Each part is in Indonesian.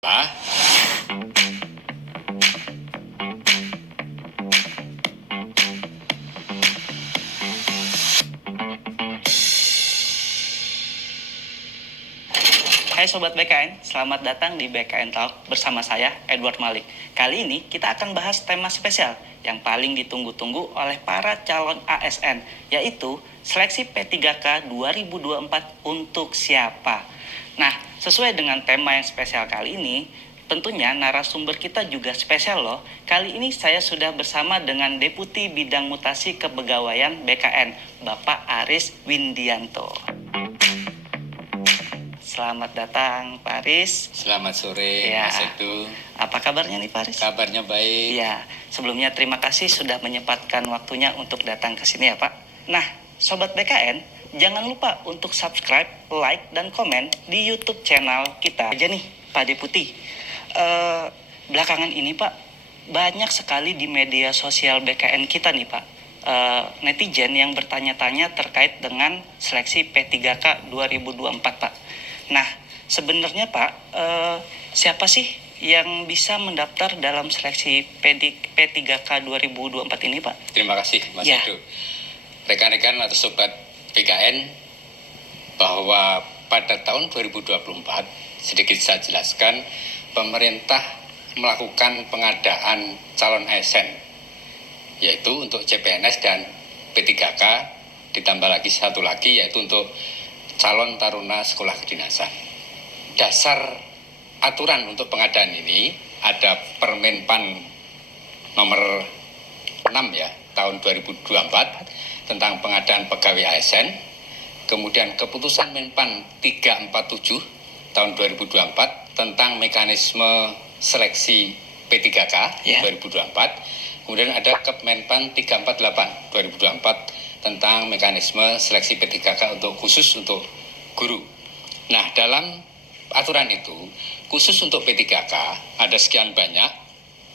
Lah, Hai Sobat BKN, selamat datang di BKN Talk bersama saya, Edward Malik. Kali ini kita akan bahas tema spesial yang paling ditunggu-tunggu oleh para calon ASN, yaitu seleksi P3K 2024 untuk siapa. Nah, sesuai dengan tema yang spesial kali ini, tentunya narasumber kita juga spesial loh. Kali ini saya sudah bersama dengan Deputi Bidang Mutasi Kepegawaian BKN, Bapak Aris Windianto. Selamat datang Pak Aris. selamat sore Ya. Mas Edu. Apa kabarnya nih Pak Aris? Kabarnya baik. Ya, sebelumnya terima kasih sudah menyempatkan waktunya untuk datang ke sini ya Pak. Nah, Sobat BKN, jangan lupa untuk subscribe, like, dan komen di YouTube channel kita. Aja nih Pak Deputi, belakangan ini Pak, banyak sekali di media sosial BKN kita nih Pak, netizen yang bertanya-tanya terkait dengan seleksi P3K 2024 Pak. Nah, sebenarnya Pak, siapa sih yang bisa mendaftar dalam seleksi P3K 2024 ini Pak? Terima kasih Mas Ya. Edu. Rekan-rekan atau sobat BKN, bahwa pada tahun 2024, sedikit saya jelaskan, pemerintah melakukan pengadaan calon ASN, yaitu untuk CPNS dan P3K, ditambah lagi satu lagi yaitu untuk calon taruna sekolah kedinasan. Dasar aturan untuk pengadaan ini ada Permenpan nomor 6 ya, tahun 2024 tentang pengadaan pegawai ASN. Kemudian keputusan Menpan 347 tahun 2024 tentang mekanisme seleksi P3K Ya. 2024. Kemudian ada Kemenpan 348 2024 tentang mekanisme seleksi P3K khusus untuk guru. Nah, dalam aturan itu, khusus untuk P3K ada sekian banyak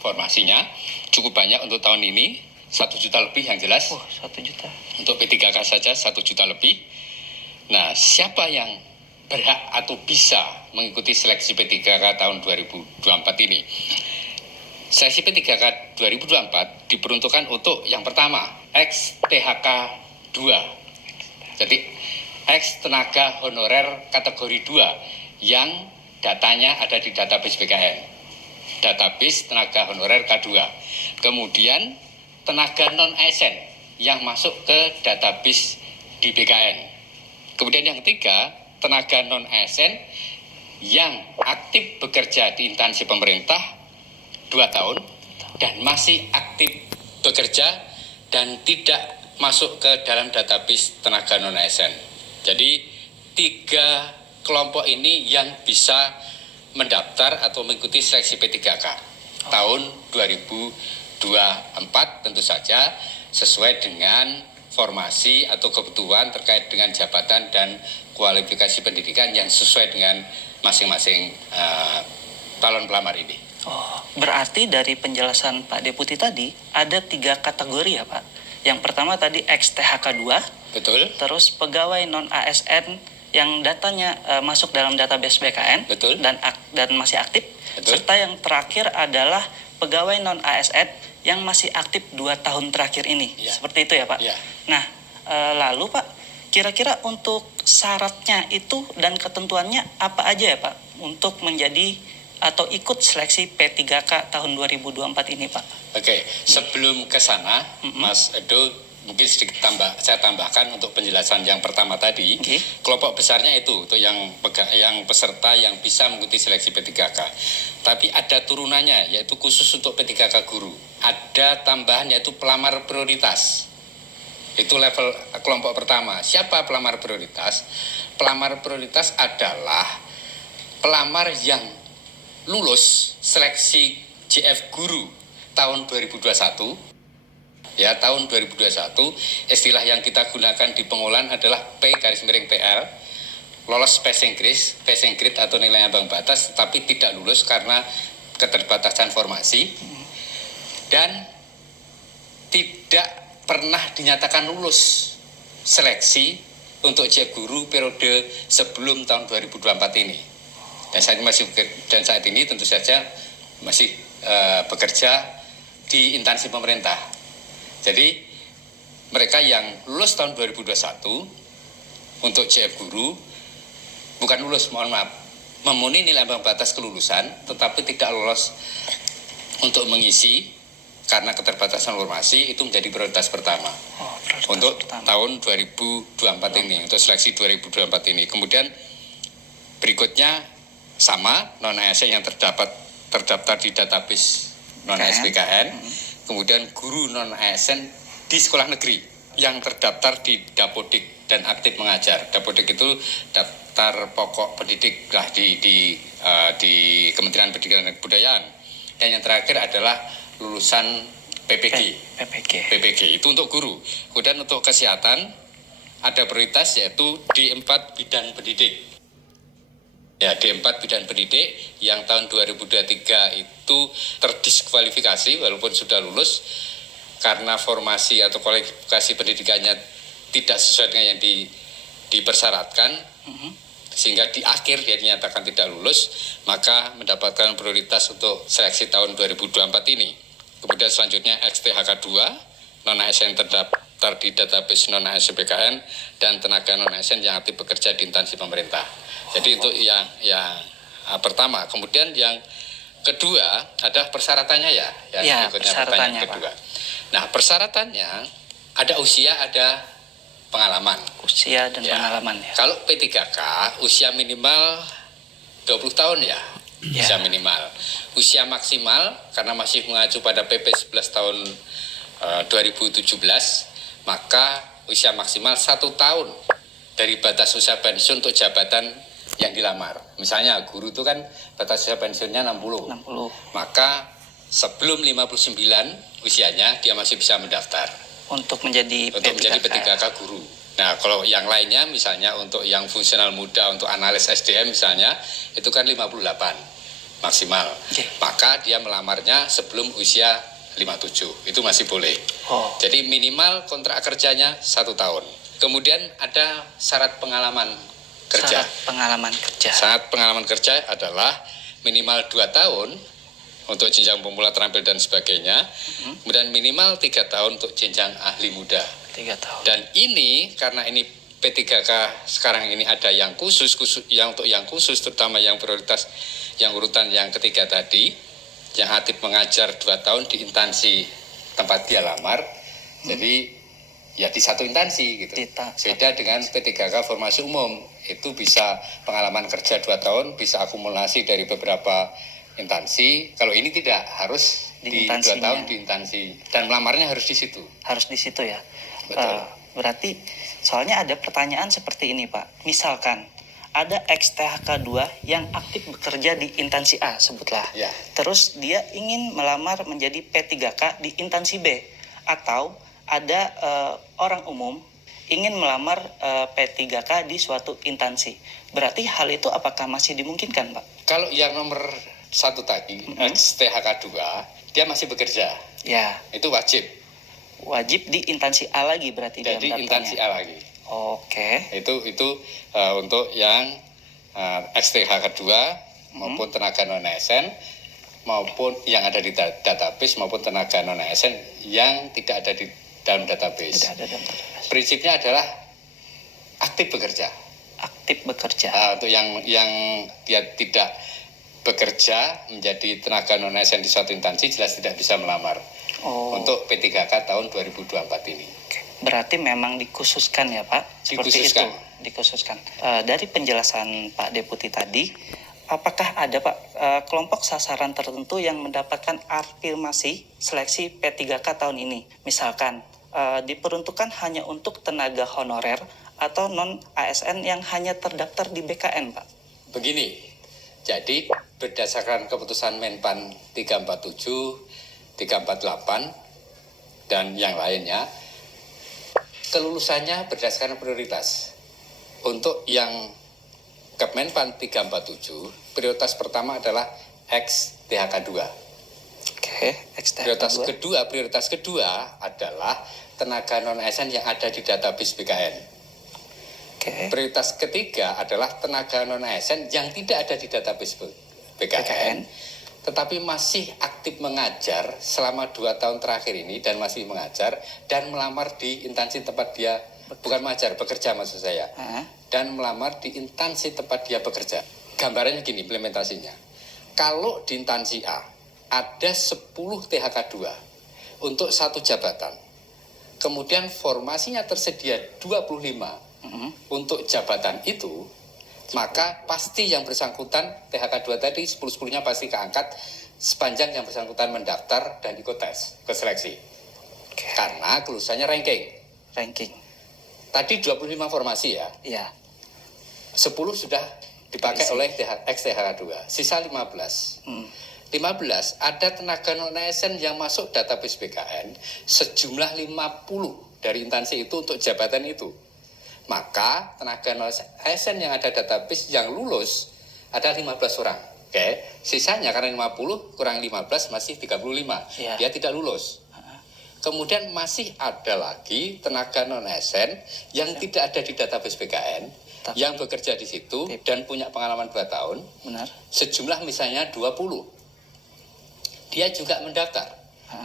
formasinya, cukup banyak untuk tahun ini, 1 juta lebih yang jelas. 1 juta. Untuk P3K saja 1 juta lebih. Nah, siapa yang berhak atau bisa mengikuti seleksi P3K tahun 2024 ini? Seleksi P3K 2024 diperuntukkan untuk yang pertama, ex-THK 2. Jadi, ex-tenaga honorer kategori 2 yang datanya ada di database BKN. Database tenaga honorer K2. Kemudian, tenaga non-ASN yang masuk ke database di BKN. Kemudian yang ketiga, tenaga non-ASN yang aktif bekerja di instansi pemerintah 2 tahun dan masih aktif bekerja dan tidak masuk ke dalam database tenaga non-ASN. Jadi 3 kelompok ini yang bisa mendaftar atau mengikuti seleksi P3K tahun 2024, tentu saja sesuai dengan formasi atau kebutuhan terkait dengan jabatan dan kualifikasi pendidikan yang sesuai dengan masing-masing calon pelamar ini. Oh, berarti dari penjelasan Pak Deputi tadi ada 3 kategori ya Pak. Yang pertama tadi ex-THK 2, Betul? terus pegawai non-ASN yang datanya masuk dalam database BKN. Betul. dan masih aktif. Betul. Serta yang terakhir adalah pegawai non-ASN yang masih aktif 2 tahun terakhir ini. Ya. Seperti itu ya Pak? Ya. Nah, lalu Pak, kira-kira untuk syaratnya itu dan ketentuannya apa aja ya Pak untuk menjadi atau ikut seleksi P3K tahun 2024 ini Pak? Oke, sebelum ke sana, Mas Edo, mungkin sedikit saya tambahkan untuk penjelasan yang pertama tadi. Oke. Kelompok besarnya itu untuk yang peserta yang bisa mengikuti seleksi P3K. Tapi ada turunannya, yaitu khusus untuk P3K guru. Ada tambahan yaitu pelamar prioritas. Itu level kelompok pertama. Siapa pelamar prioritas? Pelamar prioritas adalah pelamar yang lulus seleksi JF guru tahun 2021. Ya, tahun 2021, istilah yang kita gunakan di pengolahan adalah P-PL, lolos passing grade atau nilai ambang batas, tetapi tidak lulus karena keterbatasan formasi, dan tidak pernah dinyatakan lulus seleksi untuk JF guru periode sebelum tahun 2024 ini. Dan saat ini tentu saja masih bekerja di instansi pemerintah. Jadi mereka yang lulus tahun 2021 untuk JF Guru bukan lulus, mohon maaf, memenuhi nilai ambang batas kelulusan, tetapi tidak lolos untuk mengisi karena keterbatasan formasi, itu menjadi prioritas pertama untuk tahun 2024 ini, untuk seleksi 2024 ini. Kemudian berikutnya sama non ASN yang terdaftar di database non SBKN, kemudian guru non ASN di sekolah negeri yang terdaftar di Dapodik dan aktif mengajar. Dapodik itu daftar pokok pendidik lah di Kementerian Pendidikan dan Kebudayaan. Dan yang terakhir adalah lulusan PPG itu untuk guru. Kemudian untuk kesehatan ada prioritas yaitu D4 bidang pendidik. Ya, D4 bidang pendidik yang tahun 2023 itu terdiskualifikasi walaupun sudah lulus karena formasi atau kualifikasi pendidikannya tidak sesuai dengan yang dipersyaratkan, sehingga di akhir dia dinyatakan tidak lulus, maka mendapatkan prioritas untuk seleksi tahun 2024 ini. Kemudian selanjutnya XTHK 2, non-ASN terdaftar di database non-ASN BKN, dan tenaga non-ASN yang aktif bekerja di instansi pemerintah. Jadi itu yang pertama. Kemudian yang kedua adalah persyaratannya ya berikutnya pertanyaan kedua. Pak. Nah, persyaratannya ada usia, ada pengalaman. Usia dan pengalaman ya. Kalau P3K usia minimal 20 tahun ya. Usia minimal. Usia maksimal karena masih mengacu pada PP 11 tahun 2017, maka usia maksimal 1 tahun dari batas usia pensiun untuk jabatan yang dilamar. Misalnya guru itu kan batas usia pensiunnya 60. Maka sebelum 59 usianya dia masih bisa mendaftar untuk menjadi P3K guru. Nah, kalau yang lainnya misalnya untuk yang fungsional muda, untuk analis SDM misalnya, itu kan 58 maksimal. Maka dia melamarnya sebelum usia 57. Itu masih boleh. Jadi minimal kontrak kerjanya 1 tahun. Kemudian ada syarat pengalaman kerja. Syarat pengalaman kerja adalah minimal 2 tahun untuk jenjang pemula terampil dan sebagainya. Kemudian minimal 3 tahun untuk jenjang ahli muda. 3 tahun. Dan ini karena ini P3K sekarang ini ada yang khusus yang untuk yang khusus, terutama yang prioritas yang urutan yang ketiga tadi, yang aktif mengajar 2 tahun di instansi tempat dia lamar. Jadi ya di satu instansi gitu. Beda dengan P3K formasi umum, itu bisa pengalaman kerja 2 tahun, bisa akumulasi dari beberapa instansi. Kalau ini tidak, harus di 2 tahun di instansi, dan melamarnya harus di situ. Harus di situ ya. Betul. Berarti soalnya ada pertanyaan seperti ini Pak. Misalkan ada XTHK 2 yang aktif bekerja di instansi A, sebutlah. Ya. Terus dia ingin melamar menjadi P3K di instansi B, atau ada orang umum ingin melamar P3K di suatu instansi. Berarti hal itu apakah masih dimungkinkan Pak? Kalau yang nomor 1 tadi, XTHK 2, dia masih bekerja. Ya. Itu wajib di instansi A lagi berarti. Jadi instansi A lagi. Oke. Itu untuk yang XTHK 2 maupun tenaga non-ASN, maupun yang ada di database, maupun tenaga non-ASN yang tidak ada di dalam database. Prinsipnya adalah aktif bekerja. Untuk yang dia tidak bekerja menjadi tenaga non-ASN di suatu instansi, jelas tidak bisa melamar. Untuk P3K tahun 2024 ini. Berarti memang dikhususkan ya Pak? Dikhususkan. Dari penjelasan Pak Deputi tadi, apakah ada Pak kelompok sasaran tertentu yang mendapatkan afirmasi seleksi P3K tahun ini? Misalkan diperuntukkan hanya untuk tenaga honorer atau non-ASN yang hanya terdaftar di BKN Pak? Begini, jadi berdasarkan keputusan Menpan 347, 348 dan yang lainnya, kelulusannya berdasarkan prioritas. Untuk yang Kemenpan 347, prioritas pertama adalah XTHK 2. XTHK 2. Prioritas kedua adalah tenaga non-ASN yang ada di database BKN. Oke. Prioritas ketiga adalah tenaga non-ASN yang tidak ada di database BKN, tetapi masih aktif mengajar selama 2 tahun terakhir ini dan masih mengajar dan melamar di instansi tempat dia bukan mengajar, bekerja maksud saya. Dan melamar di instansi tempat dia bekerja. Gambarannya gini implementasinya. Kalau di instansi A ada 10 THK2 untuk satu jabatan. Kemudian formasinya tersedia 25 untuk jabatan itu, maka pasti yang bersangkutan THK2 tadi 10-10-nya pasti keangkat sepanjang yang bersangkutan mendaftar dan ikut tes ke seleksi. Karena kelulusannya ranking. Tadi 25 formasi ya. Iya. 10 sudah dipakai oleh ex-THK2, sisa 15. 15 ada tenaga non-ASN yang masuk database BKN sejumlah 50 dari instansi itu untuk jabatan itu. Maka tenaga non-ASN yang ada database yang lulus ada 15 orang. Oke, sisanya karena 50 kurang 15 masih 35. Ya. Dia tidak lulus. Kemudian masih ada lagi tenaga non-ASN yang tidak ada di database BKN yang bekerja di situ dan punya pengalaman 2 tahun. Benar. Sejumlah misalnya 20. Dia juga mendaftar,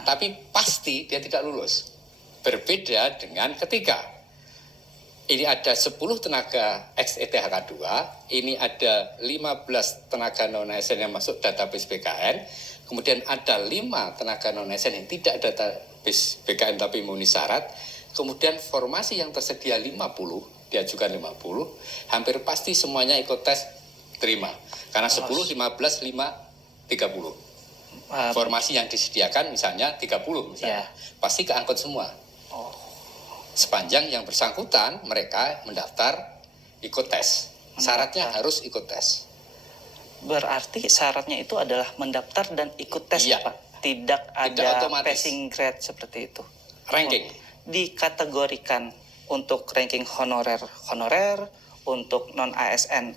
tapi pasti dia tidak lulus. Berbeda dengan ketiga. Ini ada 10 tenaga ex-THK2, ini ada 15 tenaga non-ASN yang masuk database BKN, kemudian ada 5 tenaga non-ASN yang tidak database BKN tapi memenuhi syarat, kemudian formasi yang tersedia 50, diajukan 50, hampir pasti semuanya ikut tes terima. Karena 10, 15, 5, 30. Formasi yang disediakan misalnya 30 misalnya, pasti keangkut semua. Sepanjang yang bersangkutan mereka mendaftar ikut tes. Syaratnya harus ikut tes. Berarti syaratnya itu adalah mendaftar dan ikut tes Iya. ya Pak? Tidak ada otomatis. passing grade seperti itu. Ranking. Dikategorikan untuk ranking honorer, untuk non ASN,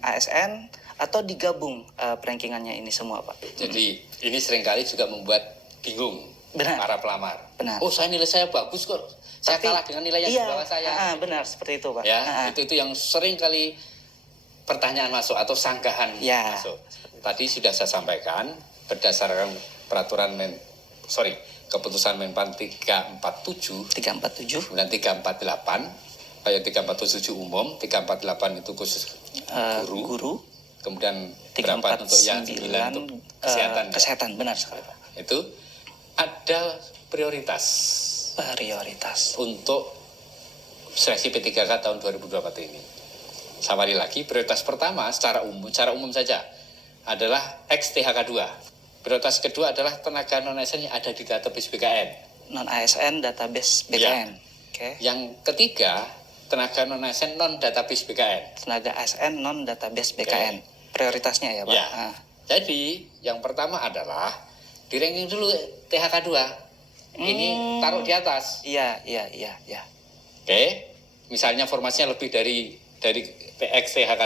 atau digabung rankingannya ini semua Pak? Jadi ini seringkali juga membuat bingung para pelamar. Benar. Oh, nilai saya bagus kok. Saya kalah dengan nilai yang di bawah saya. Benar seperti itu Pak. Ya, itu yang sering kali pertanyaan masuk atau sanggahan masuk. Tadi sudah saya sampaikan berdasarkan keputusan Menpan 347, kemudian 348, kayak 347 umum, 348 itu khusus guru. Kemudian berapa untuk yang 9 untuk kesehatan. Benar sekali Pak. Itu ada prioritas untuk seleksi P3K tahun 2024 ini. Samari lagi, prioritas pertama secara umum saja adalah ex-THK2. Prioritas kedua adalah tenaga non-ASN yang ada di database BKN. Non-ASN database BKN. Ya. Yang ketiga, tenaga non-ASN non-database BKN. Tenaga ASN non-database BKN. Prioritasnya ya Pak? Ya. Jadi, yang pertama adalah di ranking dulu THK2. Ini taruh di atas. Iya. Oke. Misalnya formasinya lebih dari PX THK